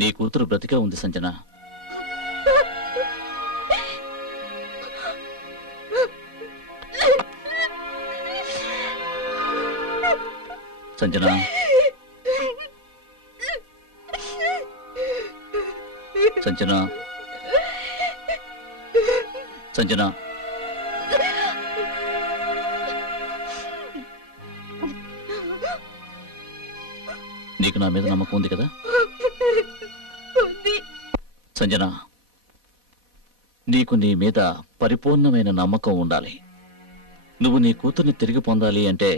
నీ కూతురు బ్రతికే ఉంది సంజన. సంజన, సంజన, సంజన, నీకు నా మీద నమ్మకం ఉంది కదా? సంజన, నీకు నీ మీద పరిపూర్ణమైన నమ్మకం ఉండాలి. నువ్వు నీ కూతుర్ని తిరిగి పొందాలి అంటే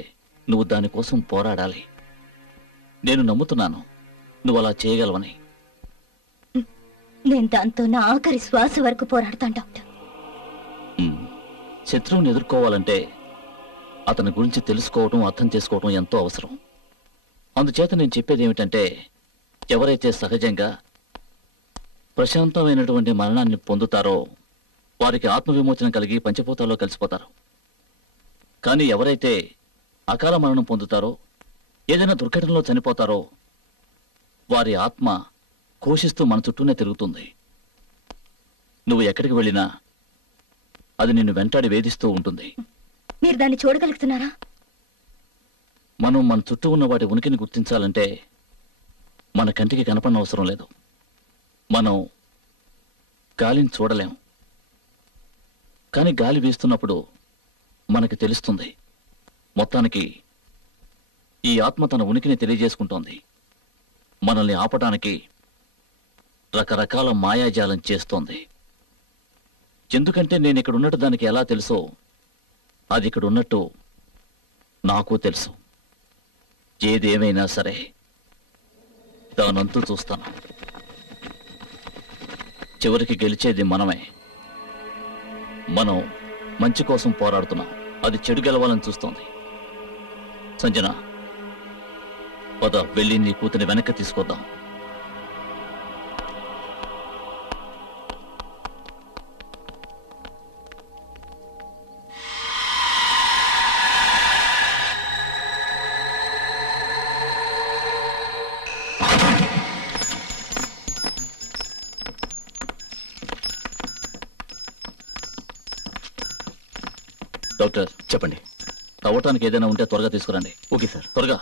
నువ్వు దానికోసం పోరాడాలి. నేను నమ్ముతున్నాను నువ్వు అలా చేయగలవని. నేను దాంతో నా ఆఖరి శ్వాస వరకు పోరాడతాను డాక్టర్. శత్రువుని ఎదుర్కోవాలంటే అతని గురించి తెలుసుకోవటం, అర్థం చేసుకోవటం ఎంతో అవసరం. అందుచేత నేను చెప్పేది ఏమిటంటే, ఎవరైతే సహజంగా ప్రశాంతమైనటువంటి మరణాన్ని పొందుతారో వారికి ఆత్మవిమోచన కలిగి పంచభూతాల్లో కలిసిపోతారు. కానీ ఎవరైతే అకాల మరణం పొందుతారో, ఏదైనా దుర్ఘటనలో చనిపోతారో, వారి ఆత్మ కోషిస్తూ మన చుట్టూనే తిరుగుతుంది. నువ్వు ఎక్కడికి వెళ్ళినా అది నిన్ను వెంటాడి వేధిస్తూ ఉంటుంది. మీరు దాన్ని చూడగలుగుతున్నారా? మనం మన చుట్టూ ఉన్న వాటి ఉనికిని గుర్తించాలంటే మన కంటికి కనపడిన అవసరం లేదు. మనం గాలిని చూడలేం, కానీ గాలి వీస్తున్నప్పుడు మనకి తెలుస్తుంది. మొత్తానికి ఈ ఆత్మ తన ఉనికిని తెలియజేసుకుంటోంది. మనల్ని ఆపటానికి రకరకాల మాయాజాలం చేస్తోంది. ఎందుకంటే నేను ఇక్కడ ఉన్నట్టు దానికి ఎలా తెలుసో అది ఇక్కడ ఉన్నట్టు నాకు తెలుసు. ఏదేమైనా సరే దానంతూ చూస్తాను. చివరికి గెలిచేది మనమే. మనం మంచి కోసం పోరాడుతున్నాం, అది చెడు గెలవాలని చూస్తోంది. సంజన, పద వెళ్ళి నీ కూతుని వెనక్కి తీసుకొద్దాం. డాక్టర్, చెప్పండి. తవ్వటానికి ఏదైనా ఉంటే త్వరగా తీసుకురండి. Okay sir. త్వరగా.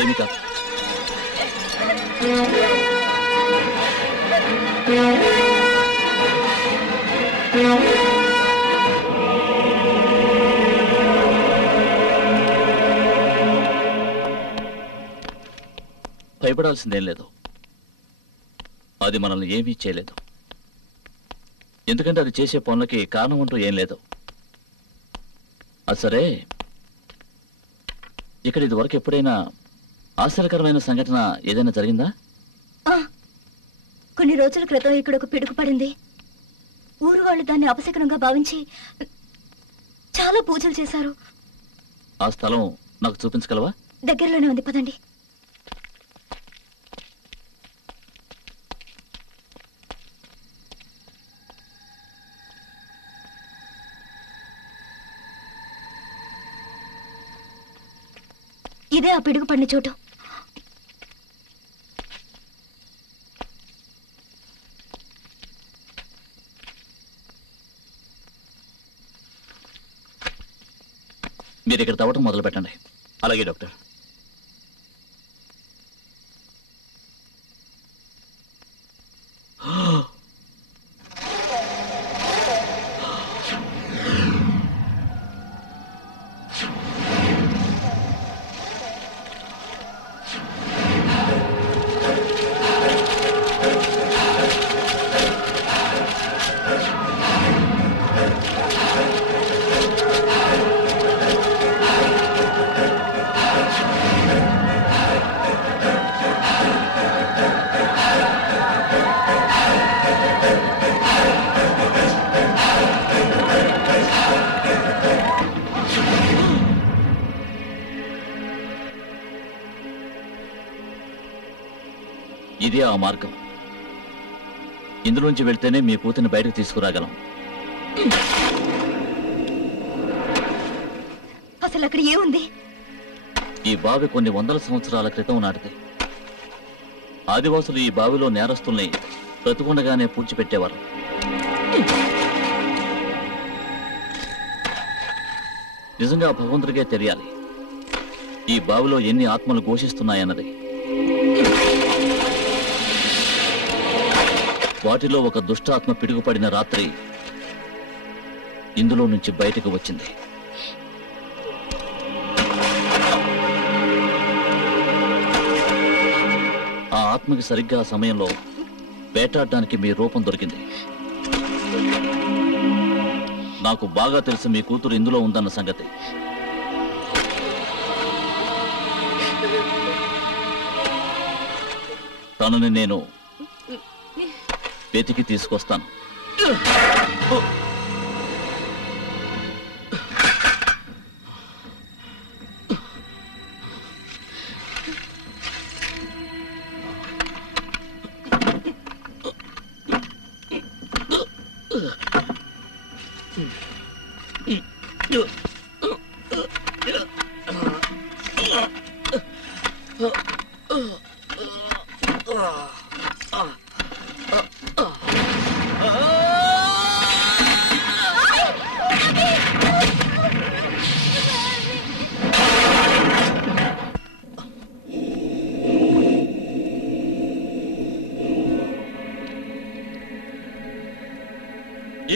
ఏమి కాదు. భయపడాల్సిందేం లేదు. అది మనల్ని ఏమీ చేయలేదు. ఎందుకంటే అది చేసే పనులకి కారణం అంటూ ఏం లేదు. అది సరే, ఇక్కడ ఇది వరకు ఎప్పుడైనా ఆశ్చర్యకరమైన సంఘటన ఏదైనా జరిగిందా? కొన్ని రోజుల క్రితం ఇక్కడ ఒక పిడుగు పడింది. ఊరు వాళ్ళు దాన్ని అపశకనంగా భావించి చాలా పూజలు చేశారు. ఆ స్థలం నాకు చూపించగలవా? దగ్గరలోనే ఉంది, పదండి. ఇదే ఆ పిడుగు పడిన చోటు. మీరు ఇక్కడ తవ్వటం మొదలు పెట్టండి. అలాగే డాక్టర్. ఇదే ఆ మార్గం. ఇందులోంచి వెళ్తేనే మీ కూతురిని బయటకు తీసుకురాగలం. అసలు అక్కడ ఏముంది? ఈ బావి కొన్ని వందల సంవత్సరాల క్రితం నాటిది. ఆదివాసులు ఈ బావిలో నేరస్తుల్ని బ్రతుకుండగానే పూడ్చిపెట్టేవారు. నిజంగా భగవంతుడికే తెలియాలి ఈ బావిలో ఎన్ని ఆత్మలు ఘోషిస్తున్నాయన్నది. వాటిలో ఒక దుష్టాత్మ పిడుగుపడిన రాత్రి ఇందులో నుంచి బయటకు వచ్చింది. ఆ ఆత్మకి సరిగ్గా ఆ సమయంలో వేటాడడానికి మీ రూపం దొరికింది. నాకు బాగా తెలుసు మీ కూతురు ఇందులో ఉందన్న సంగతి. తనని నేను వెతికి తీసుకొస్తాను.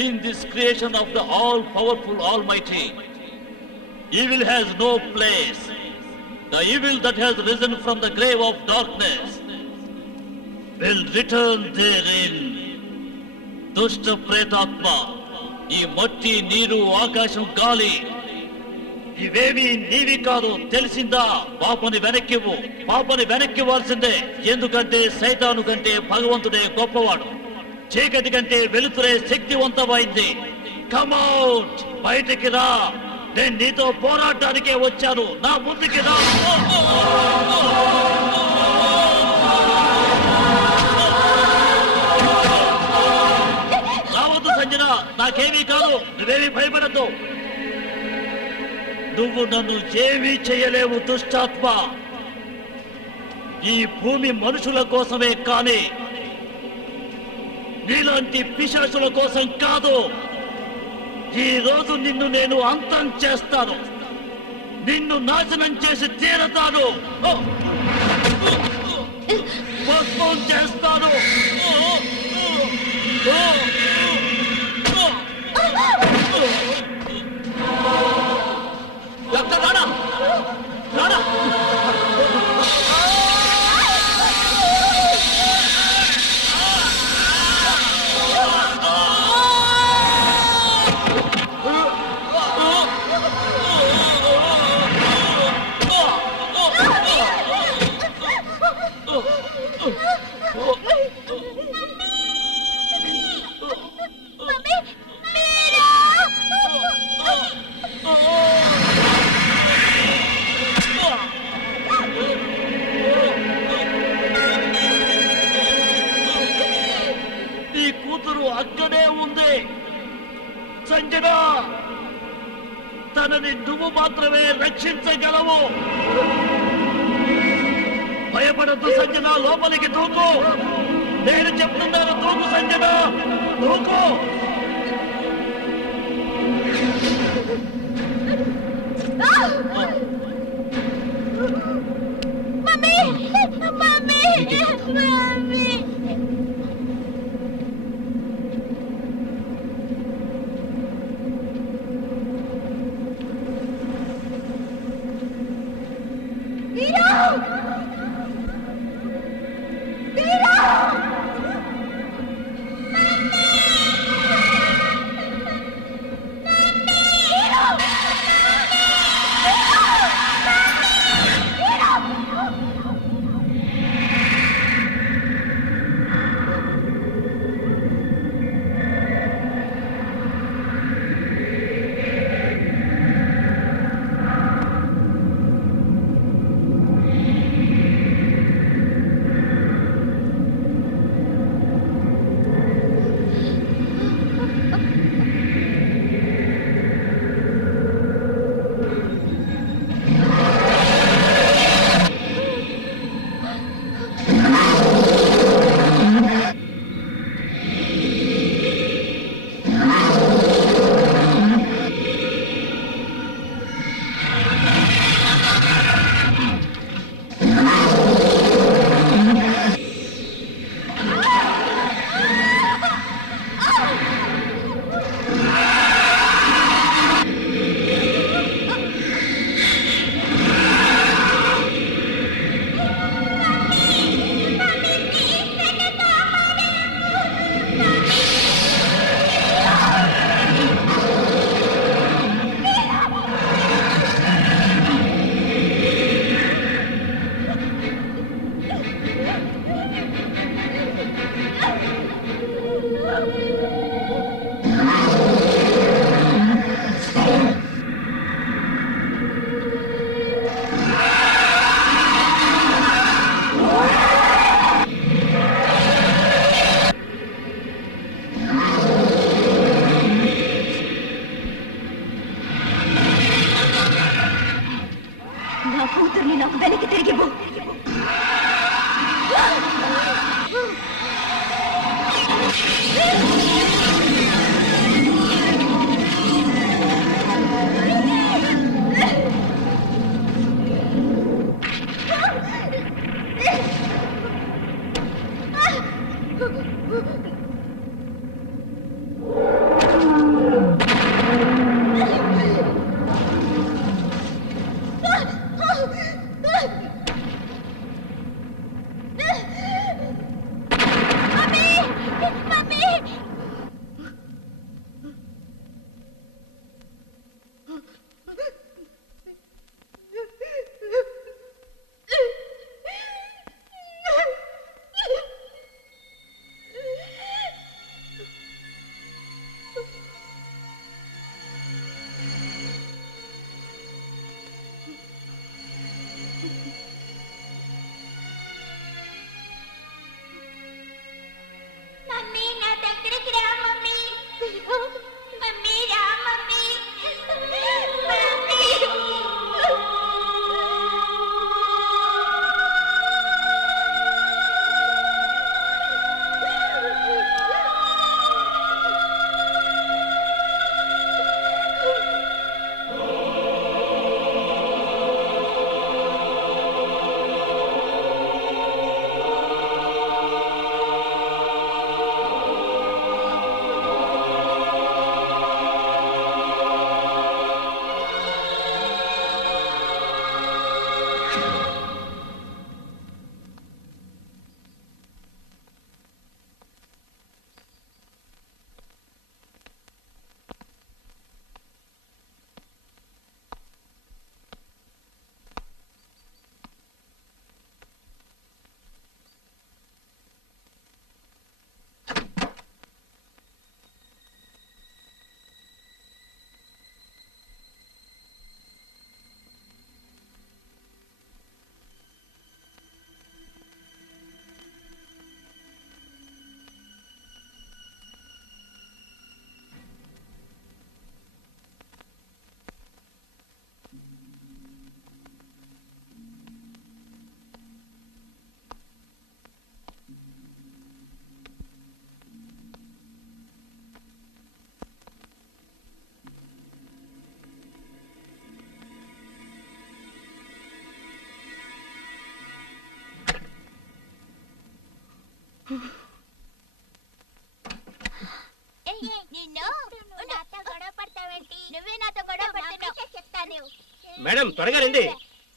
In this creation of the all-powerful Almighty, evil has no place. The evil that has risen from the grave of darkness will return therein. Dushta Pretatma, ఈ మట్టి నీరు ఆకాశం గాలి ఇవేవి నీవి కాదు, తెలిసిందా? పాపని వెనక్కివ్వు, పాపని వెనక్కివ్వాల్సిందే. ఎందుకంటే సైతాను కంటే భగవంతుడే గొప్పవాడు. చీకటి కంటే వెలుతురే శక్తివంతమైంది. కమౌట్, బయటికి రా. నేను నీతో పోరాటానికే వచ్చాను. నా ముందుకి రా. రావద్దు సంజన, నాకేమీ కాదు. నువ్వేమీ భయపడద్దు. నువ్వు నన్ను ఏమీ చేయలేవు దుష్టాత్మ. ఈ భూమి మనుషుల కోసమే కానీ నీలాంటి పిశాచుల కోసం కాదు. ఈ రోజు నిన్ను నేను అంతం చేస్తాను. నిన్ను నాశనం చేసి తీరతాను. భస్మం చేస్తాను. రాడా రాడా అక్కడే ఉంది సంజన. తనని నువ్వు మాత్రమే రక్షించగలవు. భయపడద్దు సంజన, లోపలికి దూకు. నేను చెప్తున్నాను, దూకు సంజన, దూకు. మమ్మీ మమ్మీ మమ్మీ కూతుర్ని నాకు వెనక్కి తిరిగివ్వు. మేడం త్వరగా రండి,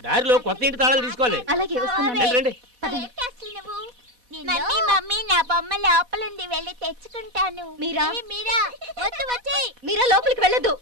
దారిలో కొత్త ఇంటి తాళాలు తీసుకోవాలి. అలాగే వస్తున్నాను. రండి. మమ్మీ నా బొమ్మ లోపలుంది, వెళ్ళి తెచ్చుకుంటాను. మీరా మీరా వద్దు వచ్చేయ్. మీరా లోపలికి వెళ్ళొద్దు.